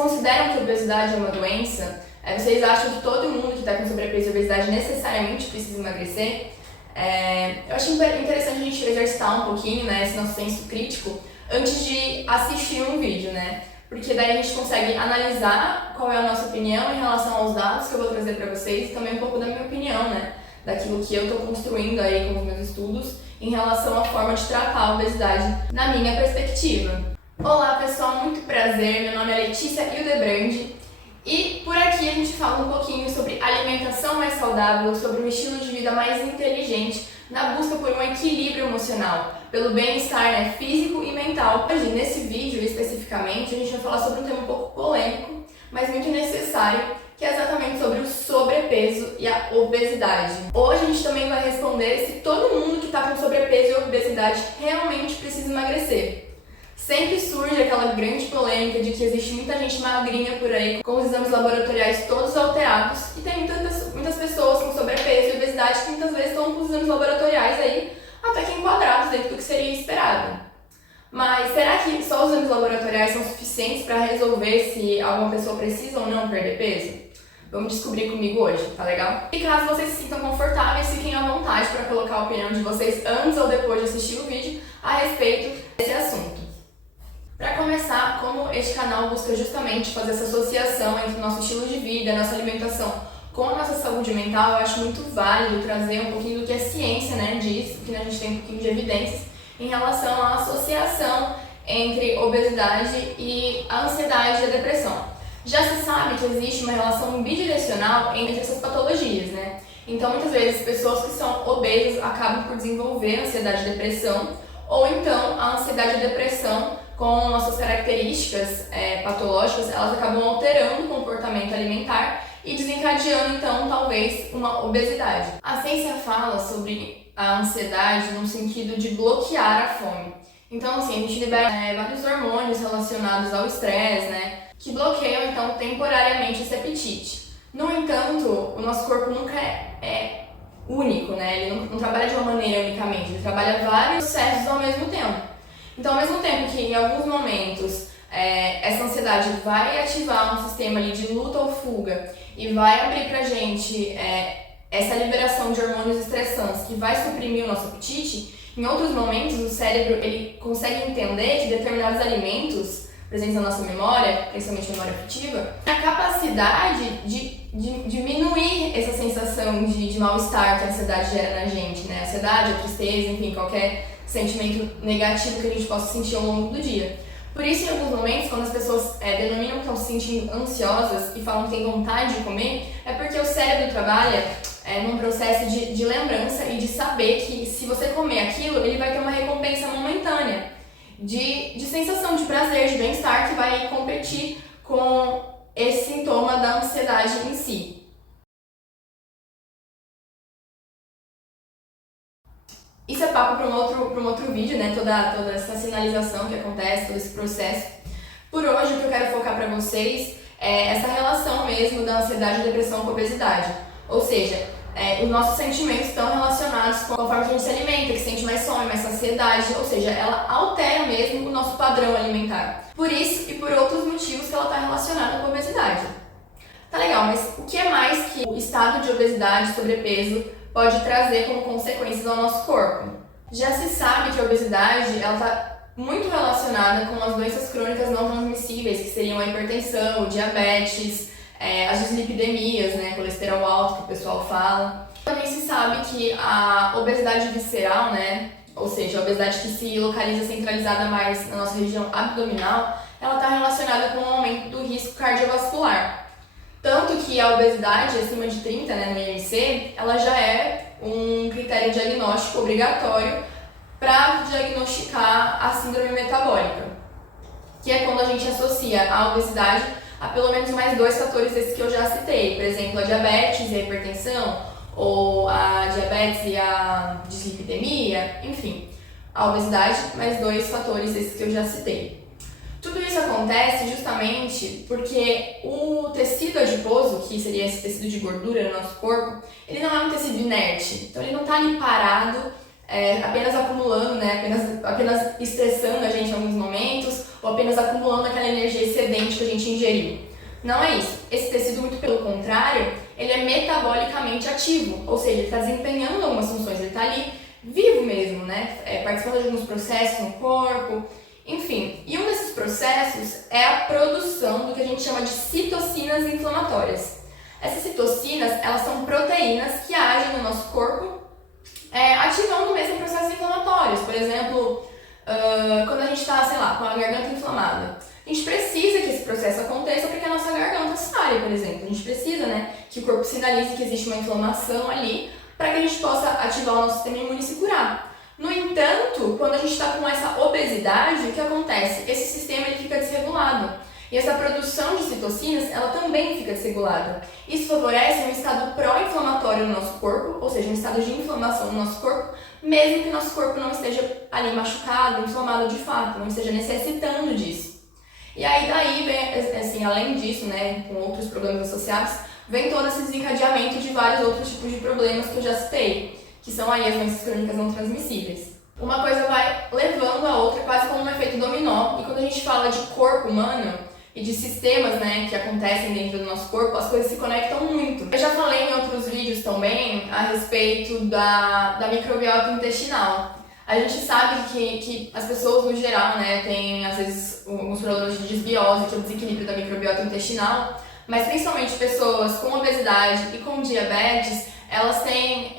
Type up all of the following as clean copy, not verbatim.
consideram que a obesidade é uma doença? Vocês acham que todo mundo que está com sobrepeso e obesidade necessariamente precisa emagrecer? Eu acho interessante a gente exercitar um pouquinho, né, esse nosso senso crítico antes de assistir um vídeo, né? Porque daí a gente consegue analisar qual é a nossa opinião em relação aos dados que eu vou trazer para vocês e também um pouco da minha opinião, né? Daquilo que eu estou construindo aí com os meus estudos em relação à forma de tratar a obesidade na minha perspectiva. Olá pessoal, muito prazer, meu nome é Letícia Hildebrand e por aqui a gente fala um pouquinho sobre alimentação mais saudável, sobre um estilo de vida mais inteligente na busca por um equilíbrio emocional, pelo bem-estar, né, físico e mental. Hoje, nesse vídeo especificamente, a gente vai falar sobre um tema um pouco polêmico, mas muito necessário, que é exatamente sobre o sobrepeso e a obesidade. Hoje a gente também vai responder se todo mundo que está com sobrepeso e obesidade realmente precisa emagrecer. Sempre surge aquela grande polêmica de que existe muita gente magrinha por aí, com os exames laboratoriais todos alterados, e tem muitas pessoas com sobrepeso e obesidade que muitas vezes estão com os exames laboratoriais aí até que enquadrados dentro do que seria esperado. Mas será que só os exames laboratoriais são suficientes para resolver se alguma pessoa precisa ou não perder peso? Vamos descobrir comigo hoje, tá legal? E caso vocês se sintam confortáveis, fiquem à vontade para colocar a opinião de vocês antes ou depois de assistir o vídeo a respeito desse assunto. Para começar, como este canal busca justamente fazer essa associação entre o nosso estilo de vida, a nossa alimentação com a nossa saúde mental, eu acho muito válido trazer um pouquinho do que a ciência, né, diz, porque a gente tem um pouquinho de evidências em relação à associação entre obesidade e a ansiedade e a depressão. Já se sabe que existe uma relação bidirecional entre essas patologias, né? Então, muitas vezes, pessoas que são obesas acabam por desenvolver ansiedade e depressão, ou então a ansiedade e a depressão, com as suas características patológicas, elas acabam alterando o comportamento alimentar e desencadeando, então, talvez uma obesidade. A ciência fala sobre a ansiedade no sentido de bloquear a fome. Então, assim, a gente libera vários hormônios relacionados ao estresse, né, que bloqueiam, então, temporariamente esse apetite. No entanto, o nosso corpo nunca é único, né, ele não trabalha de uma maneira unicamente, ele trabalha vários processos ao mesmo tempo. Então, ao mesmo tempo que em alguns momentos essa ansiedade vai ativar um sistema ali de luta ou fuga e vai abrir pra gente essa liberação de hormônios estressantes que vai suprimir o nosso apetite, em outros momentos o cérebro ele consegue entender que determinados alimentos presentes na nossa memória, principalmente memória afetiva, tem a capacidade de diminuir essa sensação de mal-estar que a ansiedade gera na gente, né? A ansiedade, a tristeza, enfim, qualquer sentimento negativo que a gente possa sentir ao longo do dia. Por isso, em alguns momentos, quando as pessoas denominam que estão se sentindo ansiosas e falam que têm vontade de comer, é porque o cérebro trabalha num processo de lembrança e de saber que se você comer aquilo, ele vai ter uma recompensa momentânea de sensação de prazer, de bem-estar, que vai competir com esse sintoma da ansiedade em si. Isso é papo para um outro vídeo, né? Toda essa sinalização que acontece, todo esse processo. Por hoje, o que eu quero focar para vocês é essa relação mesmo da ansiedade e depressão com a obesidade. Ou seja, os nossos sentimentos estão relacionados com a forma que a gente se alimenta, que sente mais fome, mais saciedade, ou seja, ela altera mesmo o nosso padrão alimentar. Por isso e por outros motivos que ela está relacionada com a obesidade. Tá legal, mas o que é mais que o estado de obesidade, sobrepeso, pode trazer como consequências ao nosso corpo? Já se sabe que a obesidade está muito relacionada com as doenças crônicas não transmissíveis, que seriam a hipertensão, o diabetes, as dislipidemias, né, colesterol alto que o pessoal fala. Também se sabe que a obesidade visceral, né, ou seja, a obesidade que se localiza centralizada mais na nossa região abdominal, ela está relacionada com o aumento do risco cardiovascular. Tanto que a obesidade acima de 30, né, no IMC, ela já é um critério diagnóstico obrigatório para diagnosticar a síndrome metabólica, que é quando a gente associa a obesidade a pelo menos mais 2 fatores desses que eu já citei, por exemplo, a diabetes e a hipertensão, ou a diabetes e a dislipidemia, enfim, a obesidade mais 2 fatores desses que eu já citei. Tudo isso acontece justamente porque o tecido adiposo, que seria esse tecido de gordura no nosso corpo, ele não é um tecido inerte, então ele não está ali parado apenas acumulando, né, apenas estressando a gente em alguns momentos, ou apenas acumulando aquela energia excedente que a gente ingeriu. Não é isso. Esse tecido, muito pelo contrário, ele é metabolicamente ativo, ou seja, ele está desempenhando algumas funções, ele está ali vivo mesmo, né, participando de alguns processos no corpo, enfim. E um desses processos é a produção do que a gente chama de citocinas inflamatórias. Essas citocinas, elas são proteínas que agem no nosso corpo, ativando mesmo processos inflamatórios. Por exemplo, quando a gente está, sei lá, com a garganta inflamada, a gente precisa que esse processo aconteça para que a nossa garganta saia, por exemplo. A gente precisa, né, que o corpo sinalize que existe uma inflamação ali para que a gente possa ativar o nosso sistema imune e se curar. No entanto, quando a gente está com essa obesidade, o que acontece? Esse sistema ele fica desregulado. E essa produção de citocinas, ela também fica desregulada. Isso favorece um estado pró-inflamatório no nosso corpo, ou seja, um estado de inflamação no nosso corpo, mesmo que o nosso corpo não esteja ali machucado, inflamado de fato, não esteja necessitando disso. E aí daí vem, assim, além disso, né, com outros problemas associados, vem todo esse desencadeamento de vários outros tipos de problemas que eu já citei, que são aí as doenças crônicas não transmissíveis. Uma coisa vai levando a outra, quase como um efeito dominó, e quando a gente fala de corpo humano e de sistemas, né, que acontecem dentro do nosso corpo, as coisas se conectam muito. Eu já falei em outros vídeos também a respeito da microbiota intestinal. A gente sabe que as pessoas, no geral, né, têm, às vezes, alguns problemas de desbiose, que é o desequilíbrio da microbiota intestinal, mas principalmente pessoas com obesidade e com diabetes, elas têm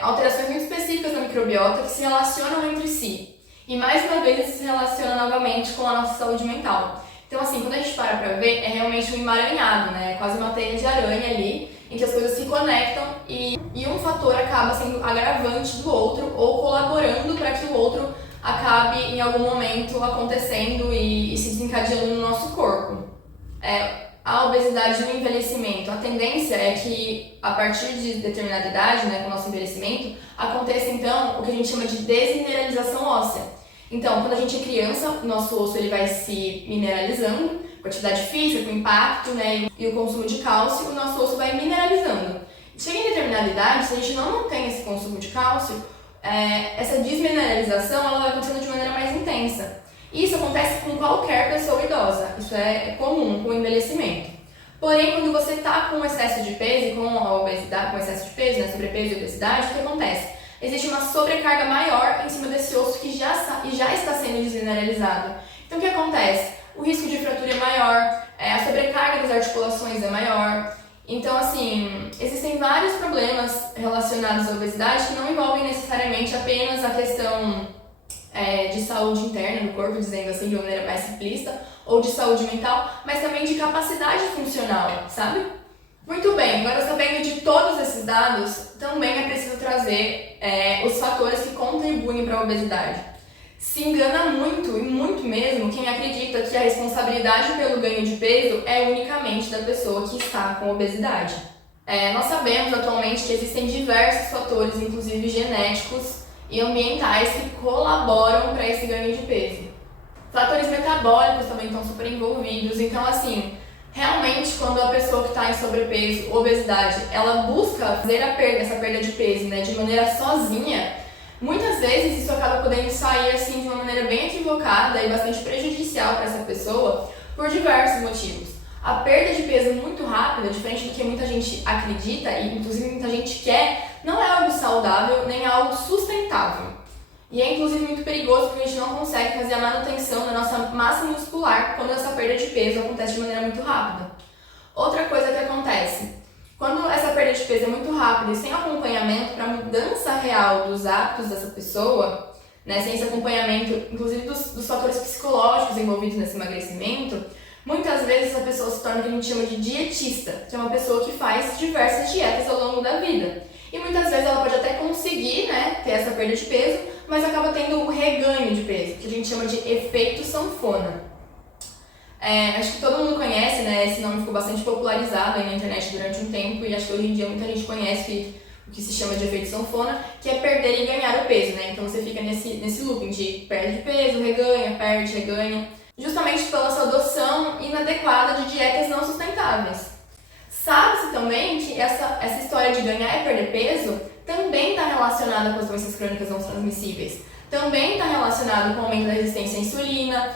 alterações muito específicas na microbiota que se relacionam entre si. E mais uma vez isso se relaciona novamente com a nossa saúde mental. Então, assim, quando a gente para pra ver, é realmente um emaranhado, né? Quase uma teia de aranha ali, em que as coisas se conectam e um fator acaba sendo agravante do outro ou colaborando para que o outro acabe em algum momento acontecendo e se desencadeando no nosso corpo. A obesidade e o envelhecimento, a tendência é que a partir de determinada idade, né, com o nosso envelhecimento, aconteça então o que a gente chama de desmineralização óssea. Então, quando a gente é criança, o nosso osso ele vai se mineralizando, com atividade física, com impacto, né, e o consumo de cálcio, o nosso osso vai mineralizando. Chega em determinada idade, se a gente não mantém esse consumo de cálcio, essa desmineralização ela vai acontecendo de maneira mais intensa. Isso acontece com qualquer pessoa idosa, isso é comum com o envelhecimento. Porém, quando você está com excesso de peso e com a obesidade, com excesso de peso, né, sobrepeso e obesidade, o que acontece? Existe uma sobrecarga maior em cima desse osso que já está sendo desmineralizado. Então, o que acontece? O risco de fratura é maior, a sobrecarga das articulações é maior. Então, assim, existem vários problemas relacionados à obesidade que não envolvem necessariamente apenas a questão de saúde interna do corpo, dizendo assim de uma maneira mais simplista, ou de saúde mental, mas também de capacidade funcional, sabe? Muito bem, agora sabendo de todos esses dados, também é preciso trazer os fatores que contribuem para a obesidade. Se engana muito, e muito mesmo, quem acredita que a responsabilidade pelo ganho de peso é unicamente da pessoa que está com obesidade. Nós sabemos atualmente que existem diversos fatores, inclusive genéticos e ambientais, que colaboram para esse ganho de peso. Fatores metabólicos também estão super envolvidos, então assim, realmente quando a pessoa que está em sobrepeso, obesidade, ela busca fazer essa perda de peso, né, de maneira sozinha, muitas vezes isso acaba podendo sair assim de uma maneira bem equivocada e bastante prejudicial para essa pessoa por diversos motivos. A perda de peso muito rápida, diferente do que muita gente acredita e inclusive muita gente quer, não é algo saudável nem algo sustentável. E é inclusive muito perigoso porque a gente não consegue fazer a manutenção da nossa massa muscular quando essa perda de peso acontece de maneira muito rápida. Outra coisa que acontece, quando essa perda de peso é muito rápida e sem acompanhamento para a mudança real dos hábitos dessa pessoa, né, sem esse acompanhamento, inclusive dos fatores psicológicos envolvidos nesse emagrecimento, muitas vezes a pessoa se torna o que a gente chama de dietista, que é uma pessoa que faz diversas dietas ao longo da vida. E muitas vezes ela pode até conseguir, né, ter essa perda de peso, mas acaba tendo o reganho de peso, que a gente chama de efeito sanfona. Acho que todo mundo conhece, né, esse nome ficou bastante popularizado aí na internet durante um tempo, e acho que hoje em dia muita gente conhece o que se chama de efeito sanfona, que é perder e ganhar o peso, né? Então você fica nesse looping de perde peso, reganha, perde, reganha, justamente pela sua adoção inadequada de dietas não sustentáveis. Sabe-se também que essa história de ganhar e perder peso também está relacionada com as doenças crônicas não transmissíveis. Também está relacionado com o aumento da resistência à insulina,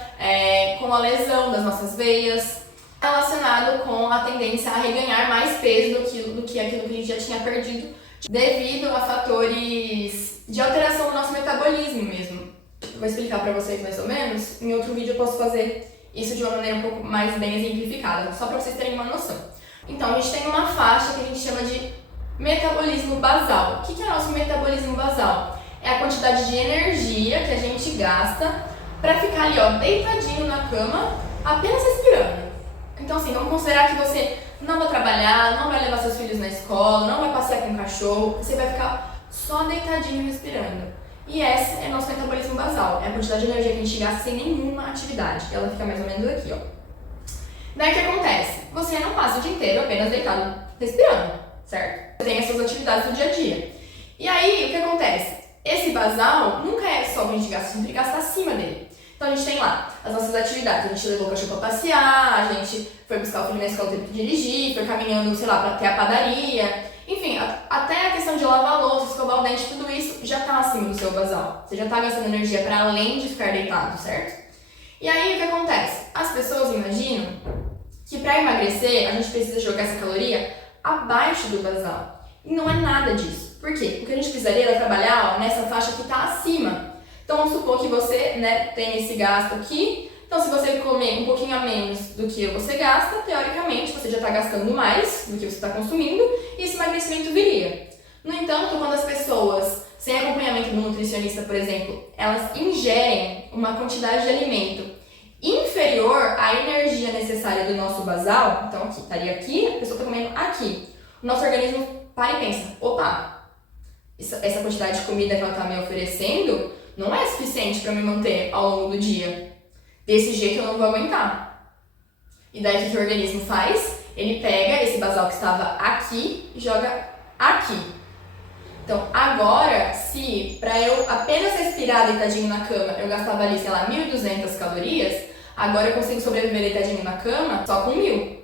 com a lesão das nossas veias, relacionado com a tendência a reganhar mais peso do que aquilo que a gente já tinha perdido, devido a fatores de alteração do nosso metabolismo mesmo. Eu vou explicar para vocês mais ou menos, em outro vídeo eu posso fazer isso de uma maneira um pouco mais bem exemplificada, só para vocês terem uma noção. Então, a gente tem uma faixa que a gente chama de metabolismo basal. O que é o nosso metabolismo basal? É a quantidade de energia que a gente gasta para ficar ali, ó, deitadinho na cama, apenas respirando. Então, assim, vamos considerar que você não vai trabalhar, não vai levar seus filhos na escola, não vai passear com o cachorro, você vai ficar só deitadinho respirando. E esse é nosso metabolismo basal, é a quantidade de energia que a gente gasta sem nenhuma atividade. Ela fica mais ou menos aqui, ó. Daí o que acontece? Você não passa o dia inteiro apenas deitado respirando, certo? Você tem as suas atividades do dia a dia. E aí, o que acontece? Esse basal nunca é só o que a gente gasta, a gente gasta acima dele. Então a gente tem lá as nossas atividades, a gente levou o cachorro pra passear, a gente foi buscar o filho na escola, teve que dirigir, foi caminhando, sei lá, até a padaria. Enfim, até a questão de lavar a louça, escovar o dente, tudo isso já tá acima do seu basal. Você já tá gastando energia para além de ficar deitado, certo? E aí o que acontece? As pessoas imaginam que para emagrecer a gente precisa jogar essa caloria abaixo do basal. E não é nada disso. Por quê? Porque a gente precisaria era trabalhar, ó, nessa faixa que está acima. Então vamos supor que você, né, tem esse gasto aqui. Então se você comer um pouquinho a menos do que você gasta, teoricamente você já está gastando mais do que você está consumindo e esse emagrecimento viria. No entanto, quando as pessoas, sem acompanhamento do nutricionista, por exemplo, elas ingerem uma quantidade de alimento inferior à energia necessária do nosso basal, então aqui, estaria aqui, a pessoa está comendo aqui. O nosso organismo para e pensa, opa, essa quantidade de comida que ela está me oferecendo não é suficiente para me manter ao longo do dia. Desse jeito eu não vou aguentar. E daí o que o organismo faz? Ele pega esse basal que estava aqui e joga aqui. Então agora, se para eu apenas respirar deitadinho na cama eu gastava ali, sei lá, 1.200 calorias, agora eu consigo sobreviver deitadinho na cama só com 1.000.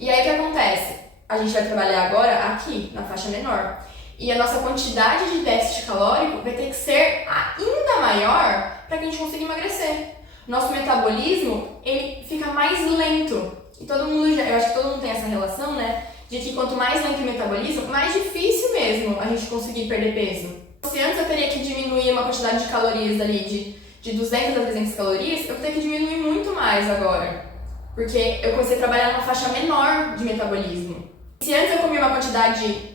E aí o que acontece? A gente vai trabalhar agora aqui, na faixa menor. E a nossa quantidade de déficit calórico vai ter que ser ainda maior para que a gente consiga emagrecer. Nosso metabolismo, ele fica mais lento. E todo mundo, eu acho que todo mundo tem essa relação, né? De que quanto mais lento o metabolismo, mais difícil mesmo a gente conseguir perder peso. Se antes eu teria que diminuir uma quantidade de calorias ali de 200 a 300 calorias, eu vou ter que diminuir muito mais agora. Porque eu comecei a trabalhar numa faixa menor de metabolismo. Se antes eu comia uma quantidade de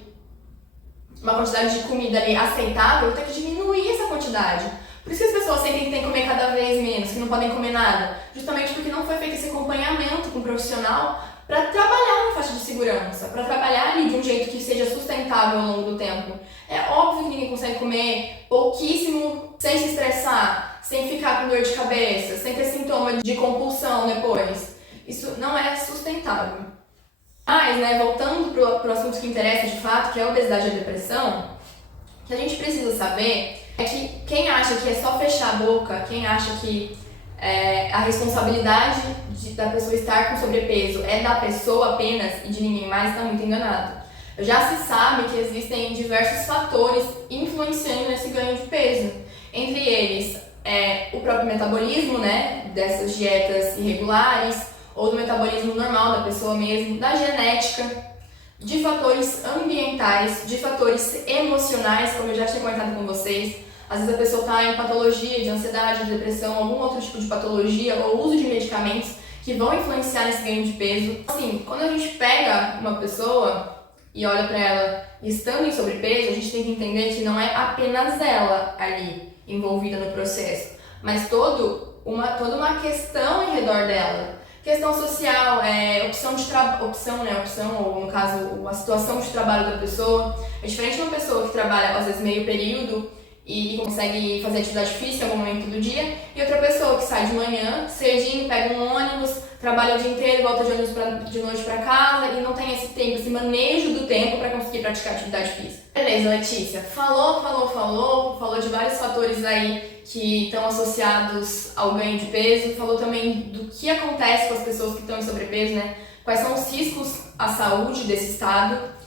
comida ali aceitável, eu tenho que diminuir essa quantidade. Por isso que as pessoas sentem que tem que comer cada vez menos, que não podem comer nada. Justamente porque não foi feito esse acompanhamento com um profissional para trabalhar na faixa de segurança, para trabalhar ali de um jeito que seja sustentável ao longo do tempo. É óbvio que ninguém consegue comer pouquíssimo sem se estressar, sem ficar com dor de cabeça, sem ter sintoma de compulsão depois. Isso não é sustentável. Mas, né, voltando pro assunto que interessa de fato, que é a obesidade e a depressão, o que a gente precisa saber é que quem acha que é só fechar a boca, quem acha que a responsabilidade da pessoa estar com sobrepeso é da pessoa apenas e de ninguém mais, está muito enganado. Já se sabe que existem diversos fatores influenciando nesse ganho de peso. Entre eles, o próprio metabolismo, né, dessas dietas irregulares, ou do metabolismo normal da pessoa mesmo, da genética, de fatores ambientais, de fatores emocionais, como eu já tinha comentado com vocês. Às vezes a pessoa está em patologia de ansiedade, de depressão, algum outro tipo de patologia ou uso de medicamentos que vão influenciar nesse ganho de peso. Assim, quando a gente pega uma pessoa e olha para ela estando em sobrepeso, a gente tem que entender que não é apenas ela ali envolvida no processo, mas toda uma questão em redor dela. Questão social, opção, ou no caso, a situação de trabalho da pessoa. É diferente de uma pessoa que trabalha, às vezes, meio período e consegue fazer atividade física em algum momento do dia, e outra pessoa que sai de manhã, cedinho, pega um ônibus, trabalha o dia inteiro, volta de ônibus de noite para casa e não tem esse tempo, esse manejo do tempo para conseguir praticar atividade física. Beleza, Letícia, falou de vários fatores aí que estão associados ao ganho de peso, falou também do que acontece com as pessoas que estão em sobrepeso, né? Quais são os riscos à saúde desse estado.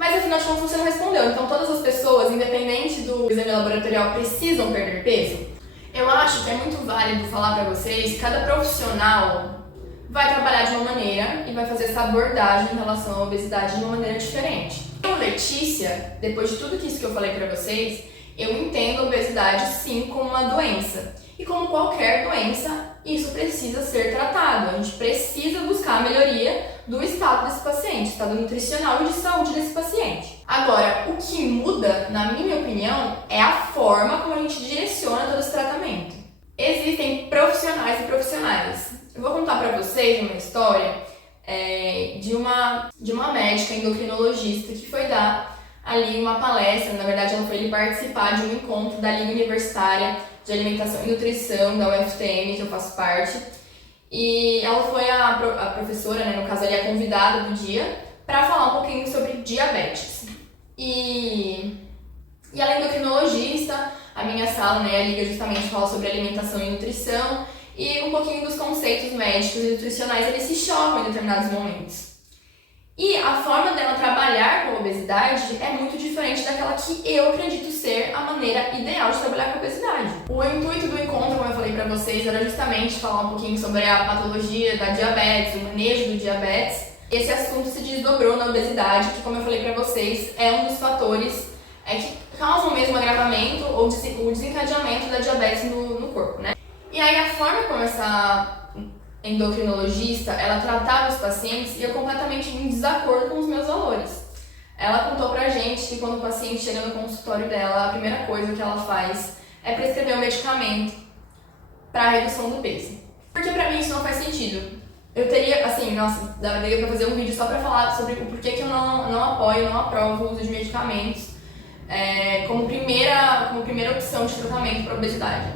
Mas afinal de contas você não respondeu. Então todas as pessoas, independente do exame laboratorial, precisam perder peso? Eu acho que é muito válido falar para vocês que cada profissional vai trabalhar de uma maneira e vai fazer essa abordagem em relação à obesidade de uma maneira diferente. Eu, Letícia, depois de tudo isso que eu falei para vocês, eu entendo a obesidade sim como uma doença. E como qualquer doença, isso precisa ser tratado. A gente precisa buscar a melhoria do estado desse paciente, estado nutricional e de saúde desse paciente. Agora, o que muda, na minha opinião, é a forma como a gente direciona todo esse tratamento. Existem profissionais e profissionais. Eu vou contar para vocês uma história de uma médica endocrinologista que foi dar ali uma palestra. Na verdade, ela foi participar de um encontro da Liga Universitária de Alimentação e Nutrição da UFTM, que eu faço parte. E ela foi a professora, né, no caso ali a convidada do dia, para falar um pouquinho sobre diabetes. E ela é endocrinologista, a minha sala, né, a Liga justamente fala sobre alimentação e nutrição, e um pouquinho dos conceitos médicos e nutricionais, eles se chocam em determinados momentos. E a forma dela trabalhar com a obesidade é muito diferente daquela que eu acredito ser a maneira ideal de trabalhar com a obesidade. O intuito do encontro, como eu falei para vocês, era justamente falar um pouquinho sobre a patologia da diabetes, o manejo do diabetes. Esse assunto se desdobrou na obesidade, que, como eu falei para vocês, é um dos fatores que causam mesmo agravamento ou o desencadeamento da diabetes no corpo, né? E aí a forma como essa endocrinologista, ela tratava os pacientes ia completamente em desacordo com os meus valores. Ela contou pra gente que quando o paciente chega no consultório dela, a primeira coisa que ela faz é prescrever um medicamento para redução do peso. Porque pra mim isso não faz sentido. Eu teria, assim, nossa, daria pra fazer um vídeo só pra falar sobre o porquê que eu não apoio, não aprovo o uso de medicamentos como primeira opção de tratamento para obesidade.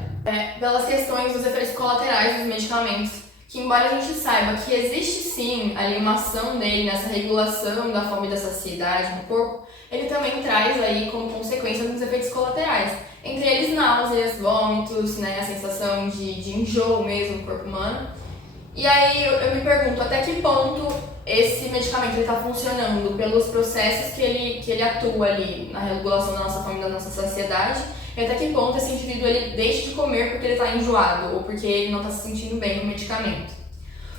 Pelas questões dos efeitos colaterais dos medicamentos, que embora a gente saiba que existe sim ali uma ação dele nessa regulação da fome e da saciedade no corpo, ele também traz aí como consequência alguns efeitos colaterais, entre eles náuseas, vômitos, né, a sensação de enjoo mesmo no corpo humano. E aí eu me pergunto até que ponto esse medicamento está funcionando pelos processos que ele atua ali na regulação da nossa fome e da nossa saciedade, e até que ponto esse indivíduo ele deixa de comer porque ele está enjoado ou porque ele não está se sentindo bem com o medicamento.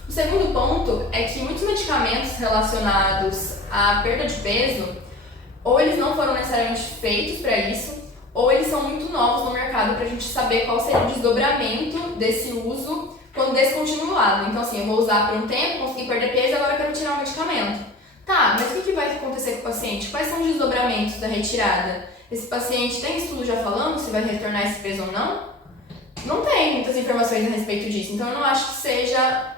O segundo ponto é que muitos medicamentos relacionados à perda de peso, ou eles não foram necessariamente feitos para isso, ou eles são muito novos no mercado para a gente saber qual seria o desdobramento desse uso quando descontinuado. Então assim, eu vou usar por um tempo, consegui perder peso, agora eu quero tirar o medicamento. Tá, mas o que vai acontecer com o paciente? Quais são os desdobramentos da retirada? Esse paciente tem estudo já falando se vai retornar esse peso ou não? Não tem muitas informações a respeito disso, então eu não acho que seja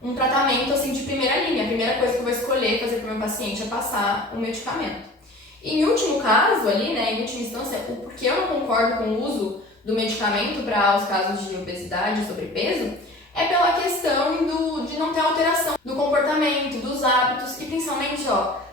um tratamento assim de primeira linha. A primeira coisa que eu vou escolher fazer para o meu paciente é passar o medicamento. E em último caso ali, né, em última instância, o porquê eu não concordo com o uso do medicamento para os casos de obesidade e sobrepeso é pela questão de não ter alteração do comportamento, dos hábitos e principalmente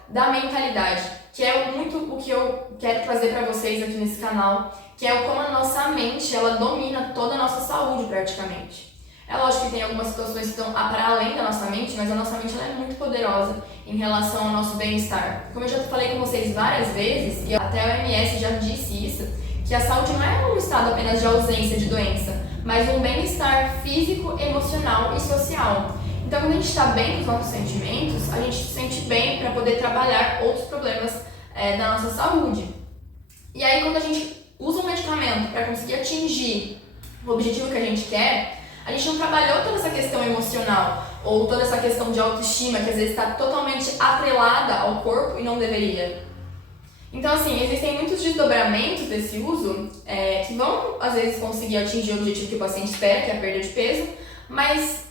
da mentalidade, que é muito o que eu quero trazer para vocês aqui nesse canal, que é como a nossa mente ela domina toda a nossa saúde praticamente. É lógico que tem algumas situações que estão para além da nossa mente, mas a nossa mente ela é muito poderosa em relação ao nosso bem-estar. Como eu já falei com vocês várias vezes, e até a OMS já disse isso, que a saúde não é um estado apenas de ausência de doença, mas um bem-estar físico, emocional e social. Então, quando a gente está bem com os nossos sentimentos, a gente se sente bem para poder trabalhar outros problemas da nossa saúde. E aí, quando a gente usa um medicamento para conseguir atingir o objetivo que a gente quer, a gente não trabalhou toda essa questão emocional ou toda essa questão de autoestima que às vezes está totalmente atrelada ao corpo e não deveria. Então, assim, existem muitos desdobramentos desse uso que vão, às vezes, conseguir atingir o objetivo que o paciente espera, que é a perda de peso, mas,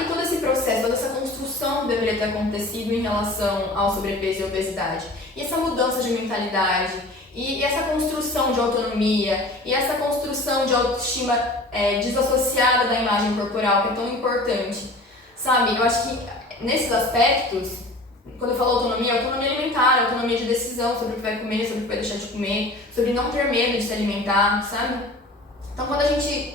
e todo esse processo, toda essa construção que deveria ter acontecido em relação ao sobrepeso e obesidade, e essa mudança de mentalidade, e essa construção de autonomia, e essa construção de autoestima desassociada da imagem corporal, que é tão importante, sabe? Eu acho que, nesses aspectos, quando eu falo autonomia alimentar, autonomia de decisão sobre o que vai comer, sobre o que vai deixar de comer, sobre não ter medo de se alimentar, sabe? Então, quando a gente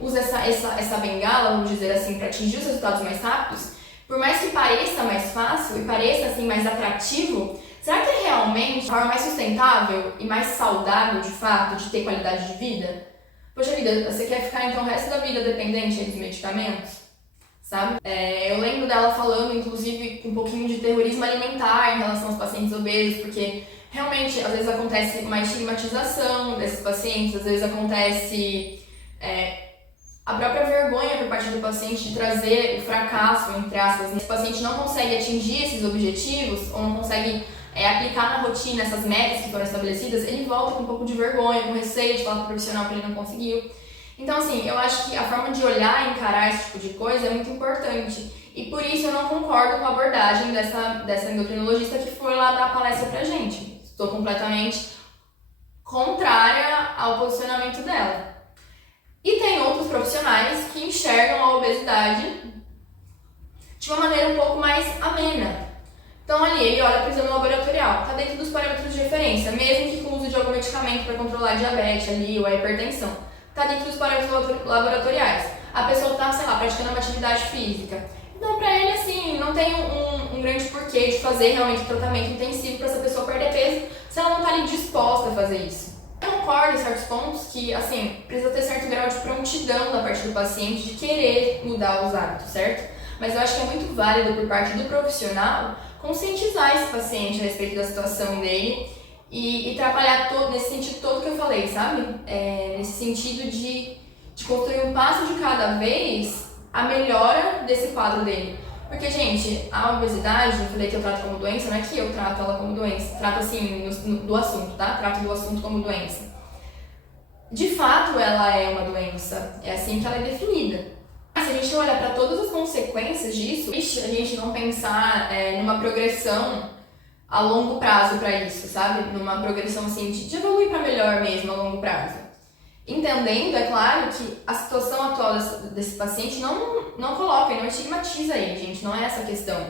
usa essa bengala, vamos dizer assim, para atingir os resultados mais rápidos, Por mais que pareça mais fácil e pareça assim mais atrativo, será que é realmente a forma mais sustentável e mais saudável de fato de ter qualidade de vida? Poxa vida, você quer ficar então o resto da vida dependente dos medicamentos? Sabe? Eu lembro dela falando, inclusive, um pouquinho de terrorismo alimentar em relação aos pacientes obesos, porque realmente, às vezes acontece uma estigmatização desses pacientes, às vezes acontece a própria vergonha por parte do paciente de trazer o fracasso, entre aspas. Esse paciente não consegue atingir esses objetivos, ou não consegue aplicar na rotina essas metas que foram estabelecidas, ele volta com um pouco de vergonha, com receio de falar para o profissional que ele não conseguiu. Então, assim, eu acho que a forma de olhar e encarar esse tipo de coisa é muito importante. E por isso eu não concordo com a abordagem dessa endocrinologista que foi lá dar a palestra pra gente. Estou completamente contrária ao posicionamento dela. E tem outros profissionais que enxergam a obesidade de uma maneira um pouco mais amena. Então ali ele olha para o exame laboratorial, está dentro dos parâmetros de referência, mesmo que com o uso de algum medicamento para controlar a diabetes ali ou a hipertensão. Está dentro dos parâmetros laboratoriais. A pessoa está, sei lá, praticando uma atividade física. Então, para ele, assim, não tem um grande porquê de fazer realmente um tratamento intensivo para essa pessoa perder peso se ela não está ali disposta a fazer isso. Eu concordo em certos pontos que, assim, precisa ter certo grau de prontidão da parte do paciente de querer mudar os hábitos, certo? Mas eu acho que é muito válido por parte do profissional conscientizar esse paciente a respeito da situação dele e trabalhar nesse sentido todo que eu falei, sabe? Nesse sentido de construir um passo de cada vez a melhora desse quadro dele. Porque, gente, a obesidade, eu falei que eu trato como doença, não é que eu trato ela como doença, trato assim do assunto, tá? Trato do assunto como doença. De fato, ela é uma doença, é assim que ela é definida. Se a gente olhar para todas as consequências disso, a gente não pensar numa progressão a longo prazo para isso, sabe? Numa progressão assim de evoluir para melhor mesmo a longo prazo. Entendendo, é claro, que a situação atual desse paciente não coloca e não estigmatiza ele, gente. Não é essa a questão.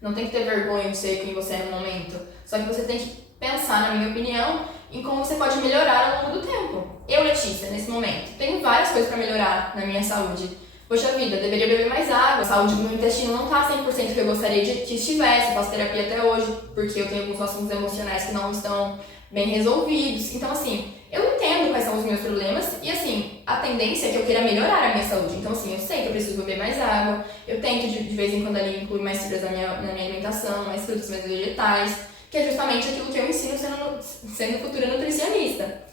Não tem que ter vergonha de ser quem você é no momento. Só que você tem que pensar, na minha opinião, em como você pode melhorar ao longo do tempo. Eu, Letícia, nesse momento, tenho várias coisas para melhorar na minha saúde. Poxa vida, eu deveria beber mais água, a saúde do meu intestino não tá 100% que eu gostaria que estivesse, eu faço terapia até hoje, porque eu tenho alguns assuntos emocionais que não estão bem resolvidos. Então, assim, eu entendo quais são os meus problemas e, assim, a tendência é que eu queira melhorar a minha saúde. Então, assim, eu sei que eu preciso beber mais água, eu tento de vez em quando ali incluir mais fibras na minha alimentação, mais frutos, mais vegetais, que é justamente aquilo que eu ensino sendo futura nutricionista.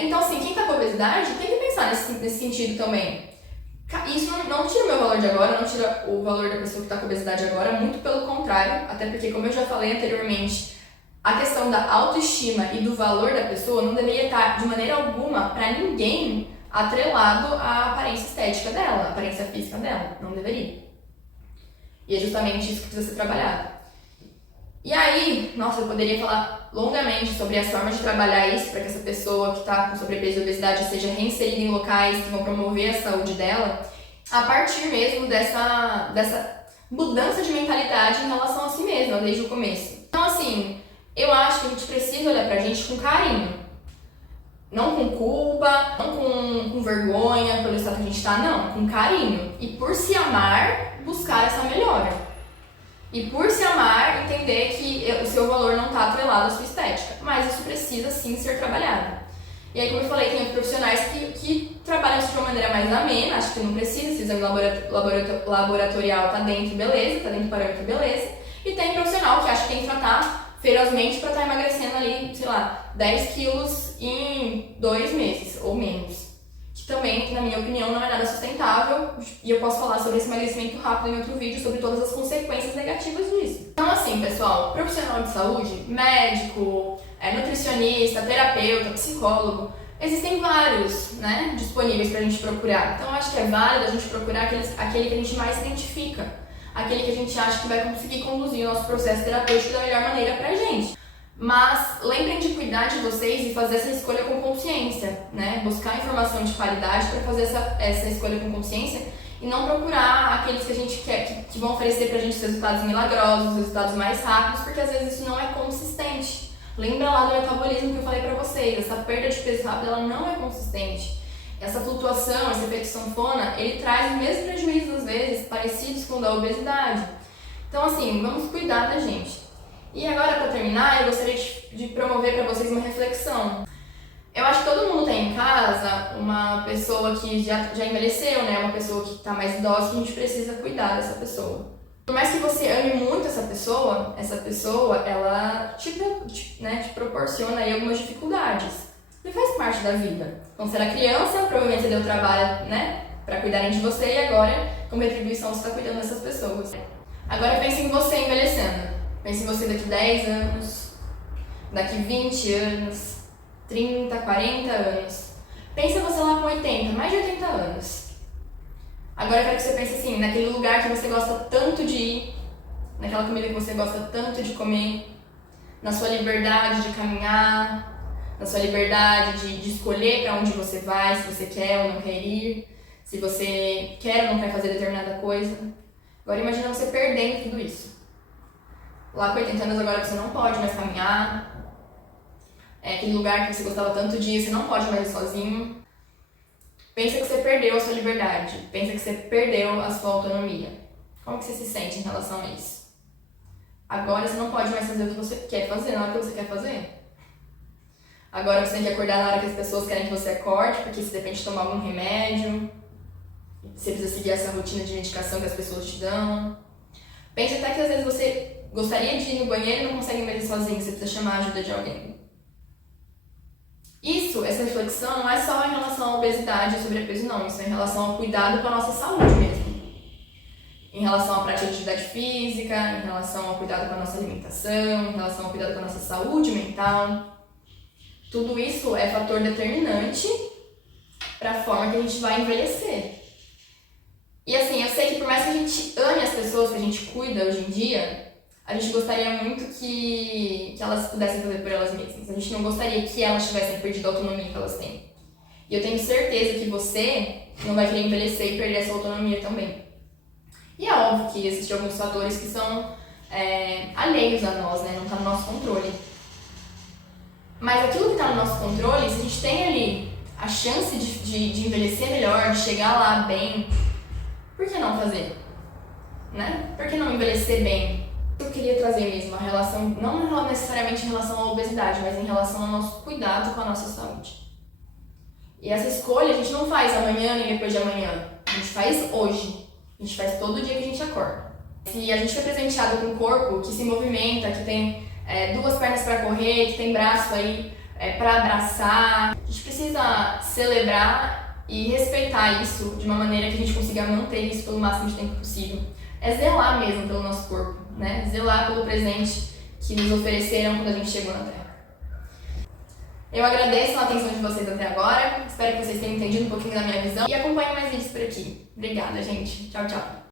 Então, assim, quem tá com obesidade tem que pensar nesse sentido também. Isso não tira o meu valor de agora, não tira o valor da pessoa que está com obesidade agora, muito pelo contrário, até porque, como eu já falei anteriormente, a questão da autoestima e do valor da pessoa não deveria estar, de maneira alguma, para ninguém, atrelado à aparência estética dela, à aparência física dela. Não deveria. E é justamente isso que precisa ser trabalhado. E aí, nossa, eu poderia falar longamente sobre as formas de trabalhar isso para que essa pessoa que está com sobrepeso e obesidade seja reinserida em locais que vão promover a saúde dela, a partir mesmo dessa mudança de mentalidade em relação a si mesma, desde o começo. Então, assim, eu acho que a gente precisa olhar pra gente com carinho. Não com culpa, não com vergonha pelo estado que a gente está, não, com carinho. E por se amar, buscar essa melhora. E por se amar, entender que o seu valor não está atrelado à sua estética. Mas isso precisa sim ser trabalhado. E aí, como eu falei, tem profissionais que trabalham isso de uma maneira mais amena, acho que não precisa, esse exame laboratorial tá dentro, beleza, tá dentro do parâmetro, beleza. E tem profissional que acha que tem que tratar ferozmente para estar emagrecendo ali, sei lá, 10 quilos em 2 meses ou menos. Que também, na minha opinião, não é nada sustentável, e eu posso falar sobre esse emagrecimento rápido em outro vídeo, sobre todas as consequências negativas disso. Então, assim, pessoal, profissional de saúde, médico, nutricionista, terapeuta, psicólogo, existem vários, né, disponíveis pra gente procurar. Então, eu acho que é válido a gente procurar aquele que a gente mais se identifica, aquele que a gente acha que vai conseguir conduzir o nosso processo terapêutico da melhor maneira pra gente. Mas lembrem de cuidar de vocês e fazer essa escolha com consciência, né? Buscar informação de qualidade para fazer essa escolha com consciência e não procurar aqueles que a gente quer, que vão oferecer pra gente resultados milagrosos, resultados mais rápidos, porque às vezes isso não é consistente. Lembra lá do metabolismo que eu falei pra vocês, essa perda de peso rápido ela não é consistente. Essa flutuação, esse efeito sanfona, ele traz os mesmos prejuízos, às vezes, parecidos com o da obesidade. Então, assim, vamos cuidar da gente. E agora, para terminar, eu gostaria de promover para vocês uma reflexão. Eu acho que todo mundo tem em casa uma pessoa que já envelheceu, né? Uma pessoa que está mais idosa, que a gente precisa cuidar dessa pessoa. Por mais que você ame muito essa pessoa, ela te proporciona aí algumas dificuldades. E faz parte da vida. Quando você era criança, provavelmente você deu trabalho, né? Para cuidarem de você e agora, como retribuição, você está cuidando dessas pessoas. Agora pense em você envelhecendo. Pense em você daqui 10 anos, daqui 20 anos, 30, 40 anos. Pensa você lá com 80, mais de 80 anos. Agora eu quero que você pense assim, naquele lugar que você gosta tanto de ir, naquela comida que você gosta tanto de comer, na sua liberdade de caminhar, na sua liberdade de escolher para onde você vai, se você quer ou não quer ir, se você quer ou não quer fazer determinada coisa. Agora imagina você perdendo tudo isso. Lá com 80 anos agora você não pode mais caminhar, aquele lugar que você gostava tanto de ir, você não pode mais ir sozinho. Pensa que você perdeu a sua liberdade, pensa que você perdeu a sua autonomia. Como que você se sente em relação a isso? Agora você não pode mais fazer o que você quer fazer na hora que você quer fazer. Agora você tem que acordar na hora que as pessoas querem que você acorde, porque você depende de tomar algum remédio, você precisa seguir essa rotina de medicação que as pessoas te dão. Pensa até que às vezes você gostaria de ir no banheiro e não consegue mais ir sozinho, você precisa chamar a ajuda de alguém. Essa reflexão não é só em relação à obesidade e sobrepeso, não. Isso é em relação ao cuidado com a nossa saúde mesmo. Em relação à prática de atividade física, em relação ao cuidado com a nossa alimentação, em relação ao cuidado com a nossa saúde mental. Tudo isso é fator determinante para a forma que a gente vai envelhecer. E assim, eu sei que por mais que a gente ame as pessoas que a gente cuida hoje em dia, a gente gostaria muito que elas pudessem fazer por elas mesmas. A gente não gostaria que elas tivessem perdido a autonomia que elas têm. E eu tenho certeza que você não vai querer envelhecer e perder essa autonomia também. E é óbvio que existem alguns fatores que são alheios a nós, né? Não está no nosso controle. Mas aquilo que está no nosso controle, se a gente tem ali a chance de envelhecer melhor, de chegar lá bem, por que não fazer? Né? Por que não envelhecer bem? Eu queria trazer mesmo a relação, não necessariamente em relação à obesidade, mas em relação ao nosso cuidado com a nossa saúde. E essa escolha a gente não faz amanhã nem depois de amanhã, a gente faz hoje, a gente faz todo dia que a gente acorda. Se a gente foi presenteado com um corpo que se movimenta, que tem duas pernas para correr, que tem braço aí para abraçar, a gente precisa celebrar e respeitar isso de uma maneira que a gente consiga manter isso pelo máximo de tempo possível. É zelar mesmo pelo nosso corpo, né? Zelar pelo presente que nos ofereceram quando a gente chegou na Terra. Eu agradeço a atenção de vocês até agora, espero que vocês tenham entendido um pouquinho da minha visão e acompanhem mais vídeos por aqui. Obrigada, gente. Tchau, tchau.